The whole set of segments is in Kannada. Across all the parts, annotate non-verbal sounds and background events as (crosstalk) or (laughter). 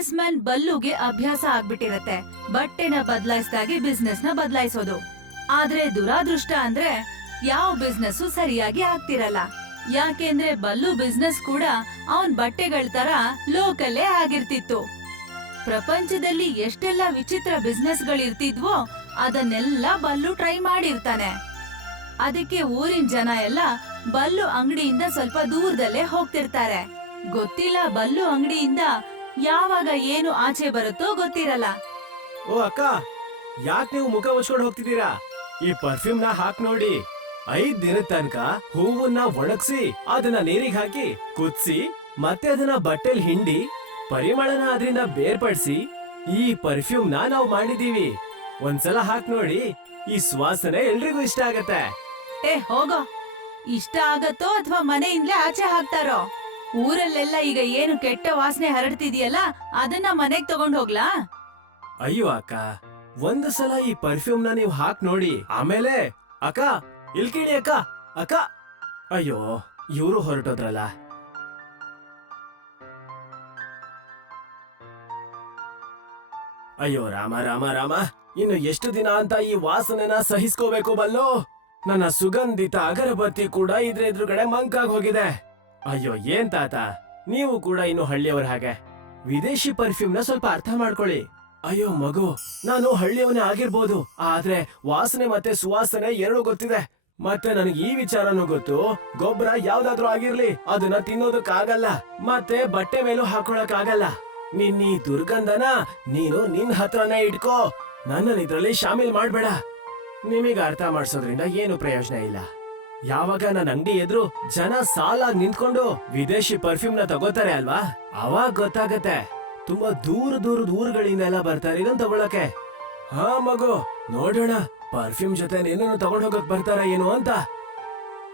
ಬಿಸ್ನೆಸ್ ಮ್ಯಾನ್ ಬಲ್ಲುಗೆ ಅಭ್ಯಾಸ ಆಗ್ಬಿಟ್ಟಿರತ್ತೆ. ಬಟ್ಟೆನ ಬದಲಾಯಿಸಿದಾಗೆ ಬಿಸ್ನೆಸ್ನ ಬದಲಾಯಿಸೋದು. ಆದ್ರೆ ದುರಾದೃಷ್ಟ ಅಂದ್ರೆ ಯಾವ ಬಿಸ್ನೆಸ್ ಸರಿಯಾಗಿ ಆಗ್ತಿರಲ್ಲ. ಯಾಕೆಂದ್ರೆ ಬಲ್ಲು ಬಿಸ್ನೆಸ್ ಕೂಡ ಅವನ್ ಬಟ್ಟೆಗಳ ತರ ಲೋಕಲ್ಲೇ ಆಗಿರ್ತಿತ್ತು. ಪ್ರಪಂಚದಲ್ಲಿ ಎಷ್ಟೆಲ್ಲ ವಿಚಿತ್ರ ಬಿಸ್ನೆಸ್ ಗಳಿರ್ತಿದ್ವೋ ಅದನ್ನೆಲ್ಲ ಬಲ್ಲು ಟ್ರೈ ಮಾಡಿರ್ತಾನೆ. ಅದಕ್ಕೆ ಊರಿನ ಜನ ಎಲ್ಲ ಬಲ್ಲು ಅಂಗಡಿಯಿಂದ ಸ್ವಲ್ಪ ದೂರದಲ್ಲೇ ಹೋಗ್ತಿರ್ತಾರೆ. ಗೊತ್ತಿಲ್ಲ ಬಲ್ಲು ಅಂಗಡಿಯಿಂದ ಯಾವಾಗ ಏನು ಆಚೆ ಬರುತ್ತೋ ಗೊತ್ತಿರಲ್ಲ. ಓ ಅಕ್ಕ ಯಾಕೆ ನೀವು ಮುಖ ಮುಚ್ಕೊಂಡು ಹೋಗ್ತಿದ್ದೀರಾ? ಈ ಪರ್ಫ್ಯೂಮ್ನ ಹಾಕ್ ನೋಡಿ. ಐದ್ ದಿನದ ತನಕ ಹೂವನ್ನ ಒಣಗ್ಸಿ ಅದನ್ನ ನೀರಿಗೆ ಹಾಕಿ ಕುದಿಸಿ ಮತ್ತೆ ಅದನ್ನ ಬಟ್ಟೆಲ್ ಹಿಂಡಿ ಪರಿಮಳನ ಅದರಿಂದ ಬೇರ್ಪಡಿಸಿ ಈ ಪರ್ಫ್ಯೂಮ್ನ ನಾವು ಮಾಡಿದೀವಿ ಒಂದ್ಸಲ ಹಾಕ್ ನೋಡಿ ಈ ಸುವಾಸನೆ ಎಲ್ರಿಗೂ ಇಷ್ಟ ಆಗತ್ತೆ. ಏ ಹೋಗೋ. ಇಷ್ಟ ಆಗತ್ತೋ ಅಥವಾ ಮನೆಯಿಂದಲೇ ಆಚೆ ಹಾಕ್ತಾರೋ? ಊರಲ್ಲೆಲ್ಲ ಈಗ ಏನು ಕೆಟ್ಟ ವಾಸನೆ ಹರಡ್ತಿದೀಯಲ್ಲ, ಅದನ್ನ ಮನೆಗ್ ತಗೊಂಡ್ ಹೋಗ್ಲಾ? ಅಯ್ಯೋ ಅಕ್ಕ, ಒಂದ್ ಸಲ ಈ ಪರ್ಫ್ಯೂಮ್ನ ನೀವು ಹಾಕ್ ನೋಡಿ, ಆಮೇಲೆ, ಅಕ್ಕ, ಇಲ್ ಕೇಳಿ ಅಕ್ಕ ಅಕ್ಕ. ಅಯ್ಯೋ, ಇವರು ಹೊರಟೋದ್ರಲ್ಲ. ಅಯ್ಯೋ, ರಾಮ ರಾಮ ರಾಮ, ಇನ್ನು ಎಷ್ಟು ದಿನ ಅಂತ ಈ ವಾಸನೆನ ಸಹಿಸ್ಕೋಬೇಕು ಬಲ್ಲೋ? ನನ್ನ ಸುಗಂಧಿತ ಅಗರಬತ್ತಿ ಕೂಡ ಇದ್ರ ಎದುರುಗಡೆ ಮಂಕಾಗ್ ಹೋಗಿದೆ. ಅಯ್ಯೋ, ಏನ್ ತಾತ? ನೀವು ಕೂಡ ಇನ್ನು ಹಳ್ಳಿಯವರ ಹಾಗೆ. ವಿದೇಶಿ ಪರ್ಫ್ಯೂಮ್ನ ಸ್ವಲ್ಪ ಅರ್ಥ ಮಾಡ್ಕೊಳ್ಳಿ. ಅಯ್ಯೋ, ಮಗು, ನಾನು ಹಳ್ಳಿಯವನೇ ಆಗಿರ್ಬೋದು, ಆದ್ರೆ ವಾಸನೆ ಮತ್ತೆ ಸುವಾಸನೆ ಎರಡು ಗೊತ್ತಿದೆ. ಮತ್ತೆ ನನಗೆ ಈ ವಿಚಾರನೂ ಗೊತ್ತು. ಗೊಬ್ಬರ ಯಾವ್ದಾದ್ರೂ ಆಗಿರ್ಲಿ, ಅದನ್ನ ತಿನ್ನೋದಕ್ಕಾಗಲ್ಲ. ಮತ್ತೆ ಬಟ್ಟೆ ಮೇಲೂ ಹಾಕೊಳಕ್ ಆಗಲ್ಲ ನಿನ್ನ ಈ ದುರ್ಗಂಧನ ನೀನು ನಿನ್ ಹತ್ರನೇ ಇಟ್ಕೋ. ನನ್ನನ್ ಇದ್ರಲ್ಲಿ ಶಾಮಿಲ್ ಮಾಡ್ಬೇಡ. ನಿಮಗೆ ಅರ್ಥ ಮಾಡಿಸೋದ್ರಿಂದ ಏನು ಪ್ರಯೋಜನ ಇಲ್ಲ. ಯಾವಾಗ ನನ್ನ ಅಂಗಡಿ ಎದುರು ಜನ ಸಾಲಾಗಿ ನಿಂತ್ಕೊಂಡು ವಿದೇಶಿ ಪರ್ಫ್ಯೂಮ್ನ ತಗೋತಾರೆ ಅಲ್ವಾ? ಅವಾಗ ಗೊತ್ತಾಗತ್ತೆ. ತುಂಬಾ ದೂರ ದೂರದ ಊರುಗಳಿಂದ ಎಲ್ಲ ಬರ್ತಾರೆ ಇದನ್ನ ತಗೊಳಕ್ಕೆ. ಹಾ, ಮಗು, ನೋಡೋಣ. ಪರ್ಫ್ಯೂಮ್ ಜೊತೆ ಏನೇನು ತಗೊಂಡ್ ಹೋಗಕ್ ಬರ್ತಾರ ಏನು ಅಂತ.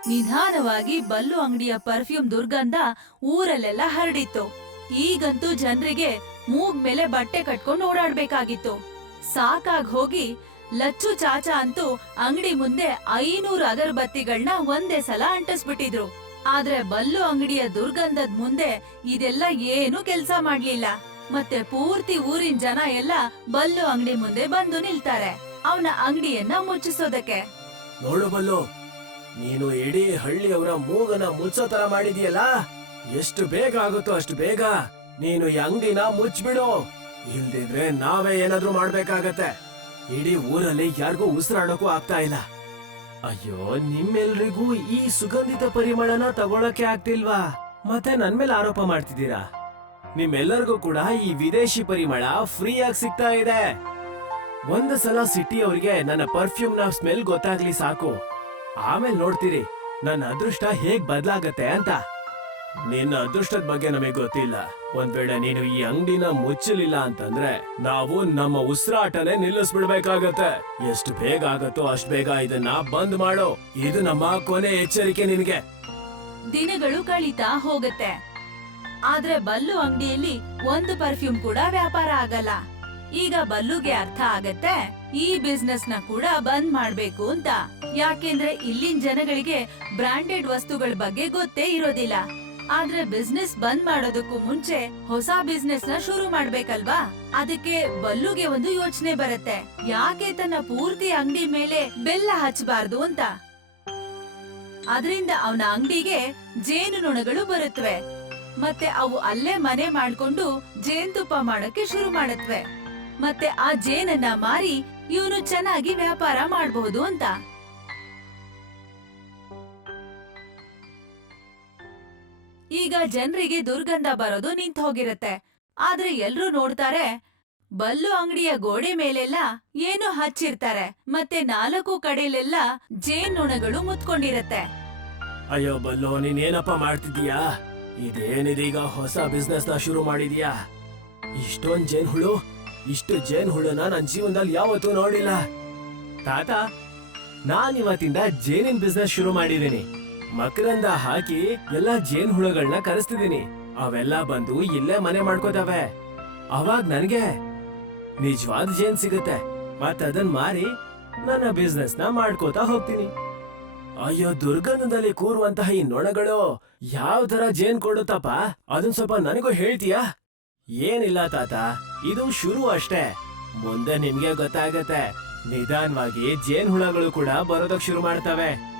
ನಿಧಾನವಾಗಿ ಬಲ್ಲು ಅಂಗಡಿಯ ಪರ್ಫ್ಯೂಮ್ ದುರ್ಗಂಧ ಊರಲ್ಲೆಲ್ಲ ಹರಡಿತ್ತು. ಈಗಂತೂ ಜನರಿಗೆ ಮೂಗ್ ಮೇಲೆ ಬಟ್ಟೆ ಕಟ್ಕೊಂಡು ಓಡಾಡ್ಬೇಕಾಗಿತ್ತು. ಸಾಕಾಗಿ ಹೋಗಿ ಲಚ್ಚು ಚಾಚಾ ಅಂತೂ ಅಂಗಡಿ ಮುಂದೆ ಐನೂರು ಅಗರಬತ್ತಿಗಳನ್ನ ಒಂದೇ ಸಲ ಅಂಟಿಸ್ಬಿಟ್ಟಿದ್ರು. ಆದ್ರೆ ಬಲ್ಲು ಅಂಗಡಿಯ ದುರ್ಗಂಧದ ಮುಂದೆ ಇದೆಲ್ಲ ಏನು ಕೆಲ್ಸ ಮಾಡ್ಲಿಲ್ಲ. ಮತ್ತೆ ಪೂರ್ತಿ ಊರಿನ ಜನ ಎಲ್ಲ ಬಲ್ಲು ಅಂಗಡಿ ಮುಂದೆ ಬಂದು ನಿಲ್ತಾರೆ, ಅವನ ಅಂಗಡಿಯನ್ನ ಮುಚ್ಚಿಸೋದಕ್ಕೆ. ನೋಡು ಬಲ್ಲು, ನೀನು ಇಡೀ ಹಳ್ಳಿಯವರ ಮೂಗನ ಮುಚ್ಚೋ ತರ ಮಾಡಿದೀಯಲ್ಲ? ಎಷ್ಟು ಬೇಗ ಆಗುತ್ತೋ ಅಷ್ಟು ಬೇಗ ನೀನು ಈ ಅಂಗಡಿನ ಮುಚ್ಚಿಬಿಡು ಇಲ್ದಿದ್ರೆ ನಾವೇ ಏನಾದ್ರೂ ಮಾಡ್ಬೇಕಾಗತ್ತೆ. ಇಡೀ ಊರಲ್ಲಿ ಯಾರಿಗೂ ಉಸಿರಾಡೋಕು ಆಗ್ತಾ ಇಲ್ಲ. ಅಯ್ಯೋ, ನಿಮ್ಮೆಲ್ರಿಗೂ ಈ ಸುಗಂಧಿತ ಪರಿಮಳನ ತಗೊಳಕ್ಕೆ ಆಗ್ತಿಲ್ವಾ? ಮತ್ತೆ ನನ್ ಮೇಲೆ ಆರೋಪ ಮಾಡ್ತಿದ್ದೀರಾ? ನಿಮ್ಮೆಲ್ಲರಿಗೂ ಕೂಡ ಈ ವಿದೇಶಿ ಪರಿಮಳ ಫ್ರೀಯಾಗಿ ಸಿಗ್ತಾ ಇದೆ. ಒಂದು ಸಲ ಸಿಟಿ ಅವ್ರಿಗೆ ನನ್ನ ಪರ್ಫ್ಯೂಮ್ನ ಸ್ಮೆಲ್ ಗೊತ್ತಾಗ್ಲಿ ಸಾಕು. ಆಮೇಲೆ ನೋಡ್ತೀರಿ, ನನ್ನ ಅದೃಷ್ಟ ಹೇಗ್ ಬದಲಾಗತ್ತೆ ಅಂತ. ನಿನ್ನ ಅದೃಷ್ಟದ ಬಗ್ಗೆ ನಮಗೆ ಗೊತ್ತಿಲ್ಲ. ಒಂದ್ ವೇಳೆ ನೀನು ಈ ಅಂಗಡಿನ ಮುಚ್ಚಲಿಲ್ಲ ಅಂತಂದ್ರೆ ನಾವು ನಮ್ಮ ಉಸಿರಾಟನೆ ನಿಲ್ಲಿಸ್ಬಿಡ್ಬೇಕಾಗತ್ತೆ. ಎಷ್ಟು ಬೇಗ ಆಗತ್ತೋ ಅಷ್ಟು ಬೇಗ ಇದನ್ನ ಬಂದ್ ಮಾಡೋ. ಇದು ನಮ್ಮ ಕೊನೆ ಎಚ್ಚರಿಕೆ ನಿನಗೆ. ದಿನಗಳು ಕಳೀತಾ ಹೋಗತ್ತೆ. ಆದ್ರೆ ಬಲ್ಲು ಅಂಗಡಿಯಲ್ಲಿ ಒಂದು ಪರ್ಫ್ಯೂಮ್ ಕೂಡ ವ್ಯಾಪಾರ ಆಗಲ್ಲ. ಈಗ ಬಲ್ಲುಗೆ ಅರ್ಥ ಆಗತ್ತೆ, ಈ ಬಿಸ್ನೆಸ್ನ ಕೂಡ ಬಂದ್ ಮಾಡ್ಬೇಕು ಅಂತ. ಯಾಕೆಂದ್ರೆ ಇಲ್ಲಿನ ಜನಗಳಿಗೆ ಬ್ರಾಂಡೆಡ್ ವಸ್ತುಗಳ ಬಗ್ಗೆ ಗೊತ್ತೇ ಇರೋದಿಲ್ಲ. ಆದ್ರೆ ಬಿಸ್ನೆಸ್ ಬಂದ್ ಮಾಡೋದಕ್ಕೂ ಮುಂಚೆ ಹೊಸ ಬಿಸ್ನೆಸ್ನ ಶುರು ಮಾಡ್ಬೇಕಲ್ವಾ? ಅದಕ್ಕೆ ಬಲ್ಲುಗೆ ಒಂದು ಯೋಚನೆ ಬರುತ್ತೆ. ಯಾಕೆ ತನ್ನ ಪೂರ್ತಿ ಅಂಗಡಿ ಮೇಲೆ ಬೆಲ್ಲ ಹಚ್ಚಬಾರ್ದು ಅಂತ? ಅದರಿಂದ ಅವನ ಅಂಗಡಿಗೆ ಜೇನು ನೊಣಗಳು ಬರುತ್ತವೆ ಮತ್ತೆ ಅವು ಅಲ್ಲೇ ಮನೆ ಮಾಡ್ಕೊಂಡು ಜೇನ್ತುಪ್ಪ ಮಾಡಕ್ಕೆ ಶುರು ಮಾಡತ್ವೆ. ಮತ್ತೆ ಆ ಜೇನನ್ನ ಮಾರಿ ಇವನು ಚೆನ್ನಾಗಿ ವ್ಯಾಪಾರ ಮಾಡಬಹುದು ಅಂತ. ಈಗ ಜನರಿಗೆ ದುರ್ಗಂಧ ಬರೋದು ನಿಂತ ಹೋಗಿರತ್ತೆ. ಆದ್ರೆ ಎಲ್ರೂ ನೋಡ್ತಾರೆ, ಬಲ್ಲು ಅಂಗಡಿಯ ಗೋಡೆ ಮೇಲೆಲ್ಲ ಏನು ಹಚ್ಚಿರ್ತಾರೆ, ಮತ್ತೆ ನಾಲ್ಕು ಕಡೆಲೆಲ್ಲ ಜೇನ್ನೊಣಗಳು ಮುತ್ಕೊಂಡಿರತ್ತೆ. ಅಯ್ಯೋ ಬಲ್ಲೋ, ನೀನೇನಪ್ಪ ಮಾಡ್ತಿದೀಯಾ ಇದೇನಿದೀಗ ಹೊಸ ಬಿಸ್ನೆಸ್ನ ಶುರು ಮಾಡಿದ್ಯಾ? ಇಷ್ಟೊಂದ್ ಜೇನ್ ಹುಳು, ಇಷ್ಟು ಜೇನ್ ಹುಳುನ ನನ್ ಜೀವನದಲ್ಲಿ ಯಾವತ್ತೂ ನೋಡಿಲ್ಲ. ತಾತ, ನಾನಿವತ್ತಿಂದ ಜೇನಿನ ಬಿಸ್ನೆಸ್ ಶುರು ಮಾಡಿದೀನಿ ಮಕರಂದ ಹಾಕಿ ಎಲ್ಲಾ ಜೇನ್ ಹುಳಗಳನ್ನ ಕರೆಸ್ತಿದೀನಿ ಅವೆಲ್ಲ ಬಂದು ಇಲ್ಲೇ ಮನೆ ಮಾಡ್ಕೋತಾವೆ. ಅವಾಗ ನನಗೆ ನಿಜವಾದ ಜೇನ್ ಸಿಗುತ್ತೆ. ಮತ್ತ ಅದನ್ ಮಾರಿ ನನ್ನ ಬಿಸ್ನೆಸ್ನ ಮಾಡ್ಕೋತಾ ಹೋಗ್ತೀನಿ. ಅಯ್ಯೋ, ದುರ್ಗಂಧದಲ್ಲಿ ಕೂರುವಂತಹ ಈ ನೊಣಗಳು ಯಾವ ತರ ಜೇನ್ ಕೊಡುತ್ತಪ್ಪ? ಅದನ್ ಸ್ವಲ್ಪ ನನಗೂ ಹೇಳ್ತೀಯಾ? ಏನಿಲ್ಲ ತಾತ, ಇದು ಶುರು ಅಷ್ಟೇ. ಮುಂದೆ ನಿಮ್ಗೆ ಗೊತ್ತಾಗತ್ತೆ. ನಿಧಾನವಾಗಿ ಜೇನ್ ಹುಳಗಳು ಕೂಡ ಬರೋದಕ್ ಶುರು ಮಾಡ್ತವೆ.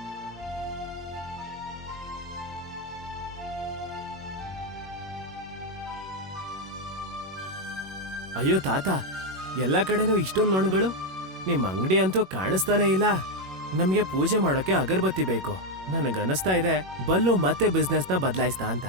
ಅಯ್ಯೋ ತಾತ, ಎಲ್ಲಾ ಕಡೆನೂ ಇಷ್ಟೊಂದು ನೋಣಗಳು ನಿಮ್ ಅಂಗಡಿ ಅಂತೂ ಕಾಣಿಸ್ತಾನೆ ಇಲ್ಲ. ನಮ್ಗೆ ಪೂಜೆ ಮಾಡೋಕೆ ಅಗರ್ಬತ್ತಿ ಬೇಕು. ನನಗನ್ನಿಸ್ತಾ ಇದೆ, ಬಲ್ಲು ಮತ್ತೆ ಬಿಸ್ನೆಸ್ನ ಬದಲಾಯಿಸ್ತಾ ಅಂತ.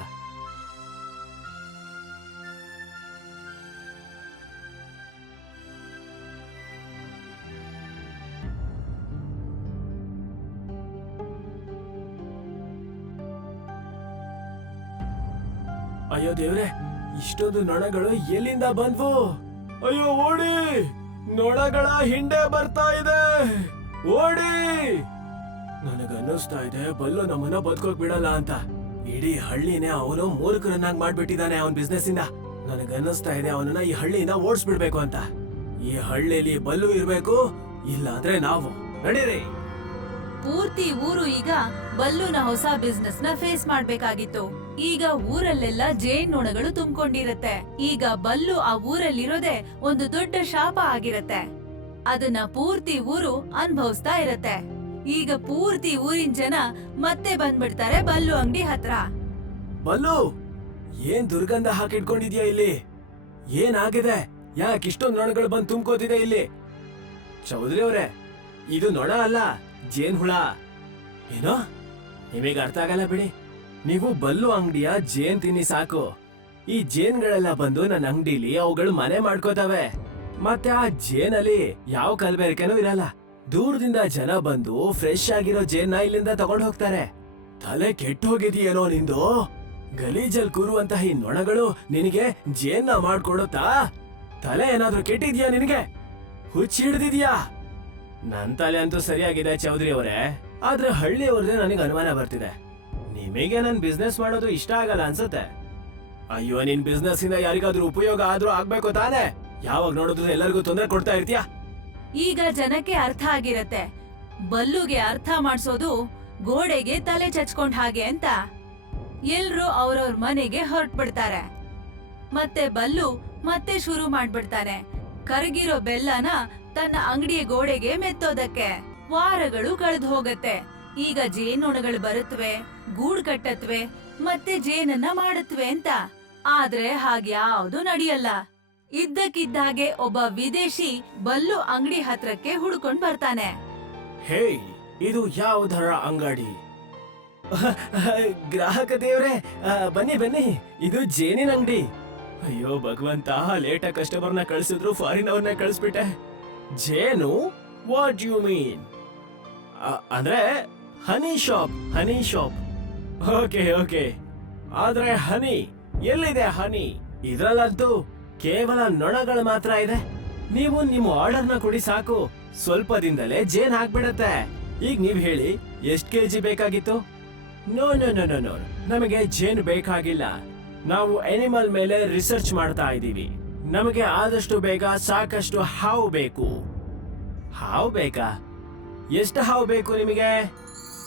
ಅಯ್ಯೋ ದೇವ್ರೆ ಇಷ್ಟೊಂದು ನೊಣಗಳು ಎಲ್ಲಿಂದ ಬಂದ್ವು? ಅಯ್ಯೋ, ಓಡಿ! ನೊಣಗಳ ಹಿಂಡೆ ಬರ್ತಾ ಇದೆ! ಓಡಿ! ನನಗನ್ನಿಸ್ತಾ ಇದೆ, ಬಲ್ಲು ನಮ್ಮನ್ನ ಬದುಕೋಕ್ ಬಿಡಲ್ಲ ಅಂತ. ಇಡೀ ಹಳ್ಳಿನೇ ಅವನು ಮೂರ್ಖರನ್ನಾಗಿ ಮಾಡ್ಬಿಟ್ಟಿದ್ದಾನೆ ಅವನ್ ಬಿಸ್ನೆಸ್ ಇಂದ. ನನಗನ್ನಿಸ್ತಾ ಇದೆ, ಅವನನ್ನ ಈ ಹಳ್ಳಿಯಿಂದ ಓಡಿಸ್ಬಿಡ್ಬೇಕು ಅಂತ. ಈ ಹಳ್ಳಿಲಿ ಬಲ್ಲು ಇರ್ಬೇಕು, ಇಲ್ಲಾಂದ್ರೆ ನಾವು. ನಡೀರಿ! ಪೂರ್ತಿ ಊರು ಈಗ ಬಲ್ಲೂನ ಹೊಸ ಬಿಸ್ನೆಸ್ನ ಫೇಸ್ ಮಾಡ್ಬೇಕಾಗಿತ್ತು. ಈಗ ಊರಲ್ಲೆಲ್ಲ ಜೇನ್ನೊಣಗಳು ತುಂಬಿಕೊಂಡಿರತ್ತೆ. ಈಗ ಬಲ್ಲು ಆ ಊರಲ್ಲಿರೋದೇ ಒಂದು ದೊಡ್ಡ ಶಾಪ ಆಗಿರತ್ತೆ. ಅದನ್ನ ಪೂರ್ತಿ ಊರು ಅನ್ಭವಿಸ್ತಾ ಇರತ್ತೆ. ಈಗ ಪೂರ್ತಿ ಊರಿನ ಜನ ಮತ್ತೆ ಬಂದ್ಬಿಡ್ತಾರೆ ಬಲ್ಲು ಅಂಗಡಿ ಹತ್ರ. ಬಲ್ಲು, ಏನ್ ದುರ್ಗಂಧ ಹಾಕಿಟ್ಕೊಂಡಿದ್ಯಾ ಇಲ್ಲಿ? ಏನಾಗಿದೆ ಯಾಕೆ ಇಷ್ಟೊಂದು ನೊಣಗಳು ಬಂದು ತುಂಬ್ಕೋತಿದೆ ಇಲ್ಲಿ? ಚೌಧರಿ ಅವರೇ, ಇದು ನೊಣ ಅಲ್ಲ. ಜೇನ್ ಹುಳ. ಏನೋ? ನಿಮಗೆ ಅರ್ಥ ಆಗಲ್ಲ ಬಿಡಿ. ನೀವು ಬಲ್ಲು ಅಂಗಡಿಯ ಜೇನ್ ತಿನ್ನಿ ಸಾಕು. ಈ ಜೇನ್ಗಳೆಲ್ಲ ಬಂದು ನನ್ನ ಅಂಗಡಿಲಿ ಅವುಗಳು ಮನೆ ಮಾಡ್ಕೋತಾವೆ. ಮತ್ತೆ ಆ ಜೇನಲ್ಲಿ ಯಾವ ಕಲಬೆರಕೆನೂ ಇರಲ್ಲ. ದೂರದಿಂದ ಜನ ಬಂದು ಫ್ರೆಶ್ ಆಗಿರೋ ಜೇನ್ನ ಇಲ್ಲಿಂದ ತಗೊಂಡ್ ಹೋಗ್ತಾರೆ. ತಲೆ ಕೆಟ್ಟ ಹೋಗಿದೆಯೇನೋ ನಿಂದು? ಗಲೀಜಲ್ ಕೂರುವಂತಹ ಈ ನೊಣಗಳು ನಿನಗೆ ಜೇನ್ನ ಮಾಡ್ಕೊಡುತ್ತಾ? ತಲೆ ಏನಾದ್ರೂ ಕೆಟ್ಟಿದ್ಯಾ ನಿನಗೆ? ಹುಚ್ಚಿ ಹಿಡ್ದಿದ್ಯಾ? ನನ್ ತಲೆ ಅಂತೂ ಸರಿಯಾಗಿದೆ ಚೌಧರಿ ಅವರೇ. ಆದ್ರೆ ಹಳ್ಳಿಯವ್ರದೇ ನನಗೆ ಅನುಮಾನ ಬರ್ತಿದೆ. ನಿಮಗೆ ನನ್ ಬಿಸ್ನೆಸ್ ಮಾಡೋದು ಇಷ್ಟ ಆಗಲ್ಲ ಅನ್ಸುತ್ತೆ. ಅಯ್ಯೋ, ನಿನ್ ಬಿಸ್ನೆಸ್ ಇಂದ ಯಾರಿಗಾದ್ರೂ ಉಪಯೋಗ ಆದ್ರೂ ಆಗ್ಬೇಕು ತಾನೇ? ಯಾವಾಗ ನೋಡಿದ್ರು ಎಲ್ಲರಿಗೂ ತೊಂದರೆ ಕೊಡ್ತಾ ಇರ್ತೀಯಾ? ಈಗ ಜನಕ್ಕೆ ಅರ್ಥ ಆಗಿರತ್ತೆ. ಬಲ್ಲುಗೆ ಅರ್ಥ ಮಾಡಿಸೋದು ಗೋಡೆಗೆ ತಲೆ ಚಚ್ಕೊಂಡ್ ಹಾಗೆ ಅಂತ. ಎಲ್ರು ಅವ್ರವ್ರ ಮನೆಗೆ ಹೊರಟ್ಬಿಡ್ತಾರೆ. ಮತ್ತೆ ಬಲ್ಲು ಮತ್ತೆ ಶುರು ಮಾಡ್ಬಿಡ್ತಾನೆ. ಕರಗಿರೋ ಬೆಲ್ಲನ ತನ್ನ ಅಂಗಡಿಯ ಗೋಡೆಗೆ ಮೆತ್ತೋದಕ್ಕೆ. ವಾರಗಳು ಕಳೆದು ಹೋಗತ್ತೆ. ಈಗ ಜೇನ್ನೊಣಗಳು ಬರುತ್ತವೆ ಗೂಡ್ ಕಟ್ಟತ್ವೆ, ಮತ್ತೆ ಜೇನನ್ನ ಮಾಡತ್ವೆ ಅಂತ. ಆದ್ರೆ ಹಾಗ್ಯಾವುದು ನಡೆಯಲ್ಲ. ಇದ್ದಕ್ಕಿದ್ದಾಗೆ ಒಬ್ಬ ವಿದೇಶಿ ಬಲ್ಲು ಅಂಗಡಿ ಹತ್ರಕ್ಕೆ ಹುಡ್ಕೊಂಡ್ ಬರ್ತಾನೆ. ಹೇ ಇದು ಯಾವುದರ ಅಂಗಡಿ? (laughs) ಗ್ರಾಹಕ ದೇವ್ರೆ ಬನ್ನಿ ಬನ್ನಿ. ಇದು ಜೇನಿನ ಅಂಗಡಿ. ಅಯ್ಯೋ ಭಗವಂತ, ಲೇಟ ಕಸ್ಟಮರ್ನ ಕಳಿಸಿದ್ರು ಫಾರಿನ್ ಅವ್ರನ್ನ ಕಳಿಸ್ಬಿಟ್ಟೆ. ಜೇನು ವಾಟ್ ಯು ಮೀನ್ ಅಂದ್ರೆ honey shop honey shop okay okay ಆದ್ರೆ ಹನಿ ಎಲ್ಲಿದೆ ಹನಿ ಇದ್ರಲ್ಲಂತೂ ಕೇವಲ ನೊಣಗಳು ಮಾತ್ರ ಇದೆ. ನೀವು ನಿಮ್ಮ ಆರ್ಡರ್ನ ಕೊಡಿ ಸಾಕು. ಸ್ವಲ್ಪ ದಿನದಲ್ಲೇ ಜೇನ್ ಹಾಕ್ಬಿಡತ್ತೆ ಈಗ ನೀವ್ ಹೇಳಿ, ಎಷ್ಟ್ ಕೆಜಿ ಬೇಕಾಗಿತ್ತು? No no no no no ನಮಗೆ ಜೇನು ಬೇಕಾಗಿಲ್ಲ. ನಾವು ಅನಿಮಲ್ ಮೇಲೆ ರಿಸರ್ಚ್ ಮಾಡ್ತಾ ಇದ್ದೀವಿ. ನಮಗೆ ಆದಷ್ಟು ಬೇಗ ಸಾಕಷ್ಟು ಹಾವು ಬೇಕು. ಹಾವು ಬೇಕಾ? ಎಷ್ಟು ಹಾವು ಬೇಕು ನಿಮಗೆ?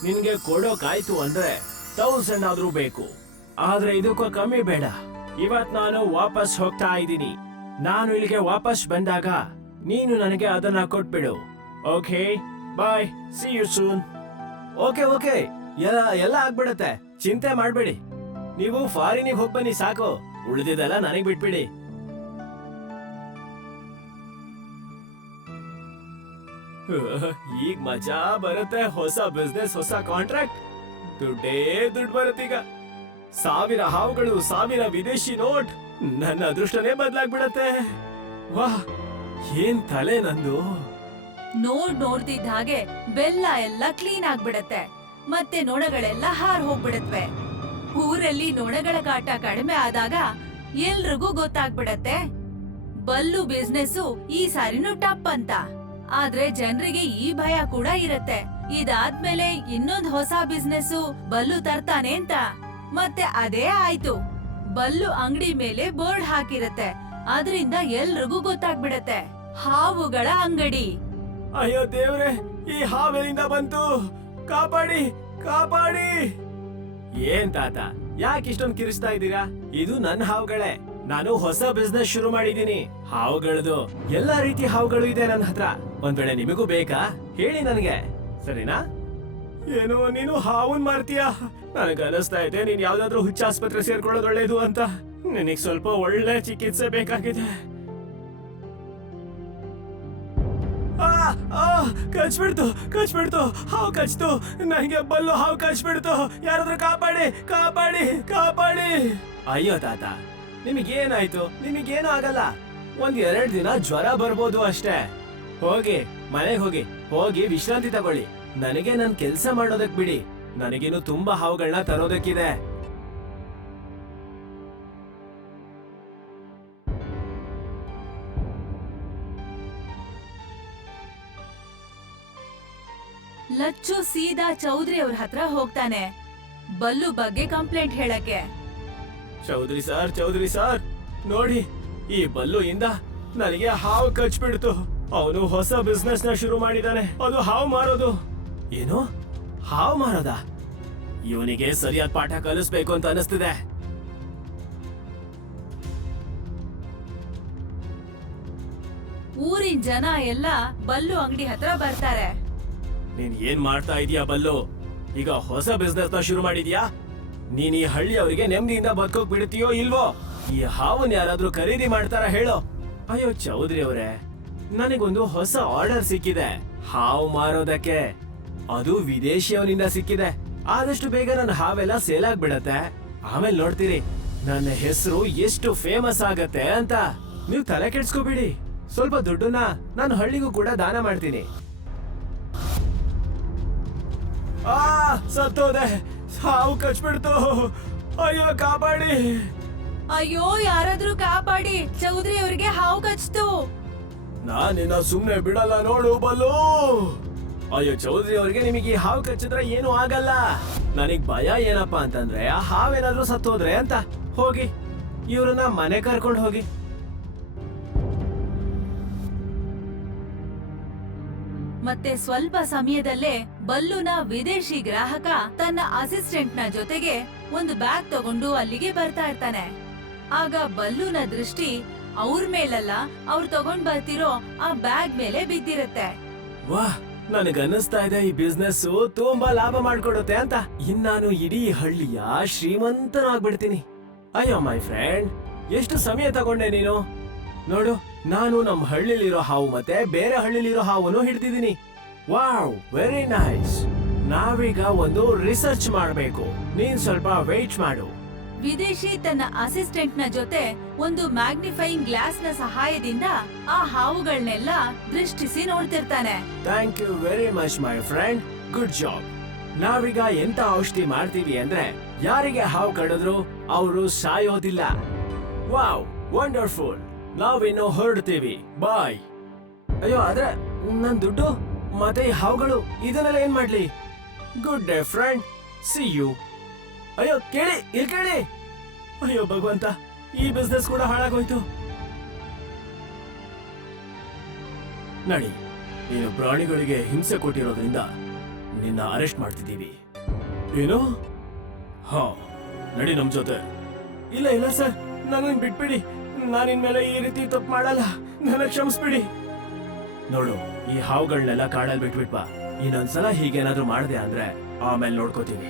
ನಿನ್ಗೆ ಕೊಡೋಕಾಯ್ತು ಅಂದ್ರೆ ತೌಸಂಡ್ ಆದ್ರೂ ಬೇಕು. ಆದ್ರೆ ಇದಕ್ಕೂ ಕಮ್ಮಿ ಬೇಡ. ಇವತ್ ನಾನು ವಾಪಸ್ ಹೋಗ್ತಾ ಇದ್ದೀನಿ. ನಾನು ಇಲ್ಲಿಗೆ ವಾಪಸ್ ಬಂದಾಗ ನೀನು ನನಗೆ ಅದನ್ನ ಕೊಟ್ಬಿಡು. Okay? Bye. See you soon okay okay. ಎಲ್ಲ ಎಲ್ಲ ಆಗ್ಬಿಡತ್ತೆ. ಚಿಂತೆ ಮಾಡ್ಬೇಡಿ. ನೀವು ಫಾರಿನಿಗೆ ಹೋಗ್ಬನ್ನಿ ಸಾಕು. ಉಳಿದಿದೆಲ್ಲ ನನಗೆ ಬಿಟ್ಬಿಡಿ. ಈಗ ಮಜಾ ಬರುತ್ತೆ. ಹೊಸ ಬಿಸ್ನೆಸ್ ಹೊಸ ಕಾಂಟ್ರಾಕ್ಟ್ ದುಡ್ಡೇ ದುಡ್ಡು ಬರುತ್ತೀಗ ಸಾವಿರ ಹಾವುಗಳು, ಸಾವಿರ ವಿದೇಶಿ ನೋಟ್ ನನ್ನ ಅದೃಷ್ಟನೇ ಬದಲಾಗ್ಬಿಡತ್ತೆ. ವಾಹ್ ಏನ್ ತಲೆ ನಂದು? ನೋಡ್ ನೋಡ್ತಿದ್ದ ಹಾಗೆ ಬೆಲ್ಲ ಎಲ್ಲ ಕ್ಲೀನ್ ಆಗ್ಬಿಡತ್ತೆ. ಮತ್ತೆ ನೊಣಗಳೆಲ್ಲ ಹಾರ್ ಹೋಗ್ಬಿಡತ್ವೆ. ಊರಲ್ಲಿ ನೊಣಗಳ ಕಾಟ ಕಡಿಮೆ ಆದಾಗ ಎಲ್ರಿಗೂ ಗೊತ್ತಾಗ್ಬಿಡತ್ತೆ. ಬಲ್ಲು ಬಿಸ್ನೆಸ್ಸು ಈ ಸಾರಿನೂ ಟಪ್ ಅಂತ. ಆದ್ರೆ ಜನರಿಗೆ ಈ ಭಯ ಕೂಡ ಇರತ್ತೆ. ಇದಾದ್ಮೇಲೆ ಇನ್ನೊಂದ್ ಹೊಸ ಬಿಸ್ನೆಸ್ಸು ಬಲ್ಲು ತರ್ತಾನೆ ಅಂತ. ಮತ್ತೆ ಅದೇ ಆಯ್ತು. ಬಲ್ಲು ಅಂಗಡಿ ಮೇಲೆ ಬೋರ್ಡ್ ಹಾಕಿರತ್ತೆ. ಅದರಿಂದ ಎಲ್ರಿಗೂ ಗೊತ್ತಾಗ್ಬಿಡತ್ತೆ. ಹಾವುಗಳ ಅಂಗಡಿ. ಅಯ್ಯೋ ದೇವ್ರೆ, ಈ ಹಾವೆಲಿಂದ ಬಂತು. ಕಾಪಾಡಿ ಕಾಪಾಡಿ. ಏನ್ ತಾತ ಯಾಕೆ ಇಷ್ಟೊಂದು ಕಿರಿಸ್ತಾ ಇದ್ದೀರಾ? ಇದು ನನ್ನ ಹಾವುಗಳೇ. ನಾನು ಹೊಸ ಬಿಸ್ನೆಸ್ ಶುರು ಮಾಡಿದ್ದೀನಿ. ಹಾವುಗಳದು ಎಲ್ಲಾ ರೀತಿ ಹಾವುಗಳು ಇದೆ ನನ್ನ ಹತ್ರ. ಒಂದ್ ವೇಳೆ ನಿಮಗೂ ಬೇಕಾ? ಹೇಳಿ ನನಗೆ. ಸರಿನಾ? ಏನು ನೀನು ಹಾವನ್ ಮಾರ್ತೀಯಾ ನನಗೆ ಅನಿಸ್ತಾ ಇದೆ ನೀನ್ ಯಾವ್ದಾದ್ರು ಹುಚ್ಚ ಆಸ್ಪತ್ರೆ ಸೇರ್ಕೊಳ್ಳೋದು ಒಳ್ಳೇದು ಅಂತ. ನಿನಗ್ ಸ್ವಲ್ಪ ಒಳ್ಳೆ ಚಿಕಿತ್ಸೆ ಬೇಕಾಗಿದೆ. ಆ, ಕಚ್ಬಿಡ್ತು ಕಚ್ಬಿಡ್ತು, ಹಾವು ಕಚ್ತು. ನನಗೆ ಬಲ್ಲು ಹಾವು ಕಚ್ಬಿಡ್ತು. ಯಾರಾದ್ರೂ ಕಾಪಾಡಿ ಕಾಪಾಡಿ ಕಾಪಾಡಿ. ಅಯ್ಯೋ ತಾತ, ನಿಮಗೇನಾಯ್ತು? ನಿಮಗೇನು ಆಗಲ್ಲ ಒಂದ್ ಎರಡ್ ದಿನ ಜ್ವರ ಬರ್ಬೋದು ಅಷ್ಟೇ. ಹೋಗಿ, ಮನೆಗೆ ಹೋಗಿ ಹೋಗಿ ವಿಶ್ರಾಂತಿ ತಗೊಳ್ಳಿ. ನನಗೆ ನನ್ ಕೆಲ್ಸ ಮಾಡೋದಕ್ ಬಿಡಿ. ನನಗಿನ್ನು ತುಂಬಾ ಹಾವುಗಳನ್ನ ತರೋದಕ್ಕಿದೆ. ಲಚ್ಚು ಸೀದಾ ಚೌಧರಿ ಅವ್ರ ಹತ್ರ ಹೋಗ್ತಾನೆ. ಬಲ್ಲು ಬಗ್ಗೆ ಕಂಪ್ಲೇಂಟ್ ಹೇಳಕ್ಕೆ. ಚೌಧರಿ ಸರ್ ಚೌಧರಿ ಸರ್ ನೋಡಿ ಈ ಬಲ್ಲು ಇಂದ ನನಗೆ ಹಾವು ಕಚ್ಬಿಡ್ತು. ಅವನು ಹೊಸ ಬಿಸ್ನೆಸ್ನ ಶುರು ಮಾಡಿದಾನೆ. ಅದು ಹಾವು ಮಾರೋದು. ಏನು? ಹಾವು ಮಾರೋದ? ಇವನಿಗೆ ಸರಿಯಾದ ಪಾಠ ಕಲಿಸ್ಬೇಕು ಅಂತ ಅನಿಸ್ತಿದೆ. ಊರಿನ ಜನ ಎಲ್ಲ ಬಲ್ಲು ಅಂಗಡಿ ಹತ್ರ ಬರ್ತಾರೆ. ನೀನ್ ಏನ್ ಮಾಡ್ತಾ ಇದೀಯಾ ಬಲ್ಲು? ಈಗ ಹೊಸ ಬಿಸ್ನೆಸ್ನ ಶುರು ಮಾಡಿದ್ಯಾ? ನೀನ್ ಈ ಹಳ್ಳಿ ಅವರಿಗೆ ನೆಮ್ಮದಿಯಿಂದ ಬದುಕೋಕ್ ಬಿಡ್ತೀಯೋ ಇಲ್ವೋ? ಈ ಹಾವನ್ ಯಾರಾದ್ರೂ ಖರೀದಿ ಮಾಡ್ತಾರ ಹೇಳೋ. ಅಯ್ಯೋ ಚೌಧರಿ ಅವರೇ, ನನಗೊಂದು ಹೊಸ ಆರ್ಡರ್ ಸಿಕ್ಕಿದೆ. ಹಾವು ಮಾರೋದಕ್ಕೆ. ಅದು ವಿದೇಶಿಯವನಿಂದ ಸಿಕ್ಕಿದೆ. ಆದಷ್ಟು ಬೇಗ ನನ್ನ ಹಾವೆಲ್ಲ ಸೇಲ್ ಆಗ್ಬಿಡತ್ತೆ. ಆಮೇಲೆ ನೋಡ್ತೀರಿ, ನನ್ನ ಹೆಸರು ಎಷ್ಟು ಫೇಮಸ್ ಆಗತ್ತೆ ಅಂತ. ನೀವು ತಲೆ ಕೆಡ್ಸ್ಕೋಬೇಡಿ. ಸ್ವಲ್ಪ ದುಡ್ಡನ್ನ ನಾನು ಹಳ್ಳಿಗೂ ಕೂಡ ದಾನ ಮಾಡ್ತೀನಿ. ಆ ಸತ್ತೋದೆ. ಸಾವು ಕಚ್ಬಿಡ್ತು. ಅಯ್ಯೋ ಕಾಪಾಡಿ. ಅಯ್ಯೋ ಯಾರಾದ್ರೂ ಕಾಪಾಡಿ. ಚೌಧರಿ ಅವ್ರಿಗೆ ಹಾವು ಕಚ್ತು. ನಾನಿನ್ನ ಸುಮ್ನೆ ಬಿಡಲ್ಲ ನೋಡು ಬಲ್ಲು. ಅಯ್ಯೋ ಚೌಧರಿ ಅವ್ರಿಗೆ ನಿಮಗೆ ಈ ಹಾವು ಕಚ್ಚಿದ್ರೆ ಏನು ಆಗಲ್ಲ. ನನಗ್ ಭಯ ಏನಪ್ಪಾ ಅಂತಂದ್ರೆ ಆ ಹಾವೇನಾದ್ರೂ ಸತ್ತೋದ್ರೆ ಅಂತ. ಹೋಗಿ ಇವ್ರನ್ನ ಮನೆ ಕರ್ಕೊಂಡು ಹೋಗಿ. ಮತ್ತೆ ಸ್ವಲ್ಪ ಸಮಯದಲ್ಲೇ ಬಲ್ಲುನ ವಿದೇಶಿ ಗ್ರಾಹಕ ತನ್ನ ಅಸಿಸ್ಟೆಂಟ್ನ ಜೊತೆಗೆ ಒಂದು ಬ್ಯಾಗ್ ತಗೊಂಡು ಅಲ್ಲಿಗೆ ಬರ್ತಾ ಇರ್ತಾನೆ. ಆಗ ಬಲ್ಲುನ ದೃಷ್ಟಿ ಅವ್ರ ಮೇಲಲ್ಲ, ಅವ್ರು ತಗೊಂಡ್ ಬರ್ತಿರೋ ಆ ಬ್ಯಾಗ್ ಮೇಲೆ ಬಿದ್ದಿರತ್ತೆ. ವಾಹ್ ನನಗನ್ನಿಸ್ತಾ ಇದೆ ಈ ಬಿಸ್ನೆಸ್ ತುಂಬಾ ಲಾಭ ಮಾಡ್ಕೊಡುತ್ತೆ ಅಂತ. ಇನ್ನಾನು ಇಡೀ ಹಳ್ಳಿಯ ಶ್ರೀಮಂತನಾಗ್ಬಿಡ್ತೀನಿ. ಅಯ್ಯೋ, ಮೈ ಫ್ರೆಂಡ್, ಎಷ್ಟು ಸಮಯ ತಗೊಂಡೆ ನೀನು? ನೋಡು, ನಾನು ನಮ್ಮ ಹಳ್ಳಿಲಿರೋ ಹಾವು ಮತ್ತೆ ಬೇರೆ ಹಳ್ಳಿಲಿರೋ ಹಾವನ್ನು ಹಿಡ್ತಿದ್ದೀನಿ ವಾವ್ ವೆರಿ ನೈಸ್ ನಾವೀಗ ಒಂದು ರಿಸರ್ಚ್ ಮಾಡಬೇಕು. ನೀನ್ ಸ್ವಲ್ಪ ವೇಟ್ ಮಾಡು. ವಿದೇಶಿ ತನ್ನ ಅಸಿಸ್ಟೆಂಟ್ನ ಜೊತೆ ಒಂದು ಮ್ಯಾಗ್ನಿಫೈಯಿಂಗ್ ಗ್ಲಾಸ್ನ ಸಹಾಯದಿಂದ ಆ ಹಾವುಗಳನ್ನೆಲ್ಲ ದೃಷ್ಟಿಸಿ ನೋಡ್ತಿರ್ತಾನೆ. Thank you very much my friend good job ನಾವೀಗ ಎಂತ ಔಷಧಿ ಮಾಡ್ತೀವಿ ಅಂದ್ರೆ ಯಾರಿಗೆ ಹಾವು ಕಡಿದ್ರು ಅವರು ಸಾಯೋದಿಲ್ಲ. ವಾವ್ ವಂಡರ್ಫುಲ್ ನಾವಿನ್ನು ಹೊರಡ್ತೀವಿ. ಬಾಯ್ ಅಯ್ಯೋ ಆದ್ರೆ ನನ್ ದುಡ್ಡು ಮತ್ತೆ ಈ ಹಾವುಗಳು ಇದನ್ನೆಲ್ಲ ಏನ್ ಮಾಡ್ಲಿ? Good day friend see you ಅಯ್ಯೋ, ಕೇಳಿ, ಇಲ್ಲಿ ಕೇಳಿ. ಅಯ್ಯೋ, ಭಗವಂತ, ಈ ಬಿಸ್ನೆಸ್ ಕೂಡ ಹಾಳಾಗೋಯ್ತು. ನಡಿ, ನೀನು ಪ್ರಾಣಿಗಳಿಗೆ ಹಿಂಸೆ ಕೊಟ್ಟಿರೋದ್ರಿಂದ ನಿನ್ನ ಅರೆಸ್ಟ್ ಮಾಡ್ತಿದ್ದೀವಿ. ಏನು? ಹಾ, ನಡಿ ನಮ್ ಜೊತೆ. ಇಲ್ಲ ಇಲ್ಲ ಸರ್ ನನ್ನ ಬಿಟ್ಬಿಡಿ. ನಾನಿನ್ಮೇಲೆ ಈ ರೀತಿ ತಪ್ಪು ಮಾಡಲ್ಲ. ನನ್ನ ಕ್ಷಮಿಸ್ಬಿಡಿ. ನೋಡು ಈ ಹಾವುಗಳನ್ನೆಲ್ಲ ಕಾಡಲ್ಲಿ ಬಿಟ್ಬಿಟ್ವಾ ಇನ್ನೊಂದ್ಸಲ ಹೀಗೇನಾದ್ರೂ ಮಾಡ್ದೆ ಅಂದ್ರೆ ಆಮೇಲೆ ನೋಡ್ಕೋತೀವಿ.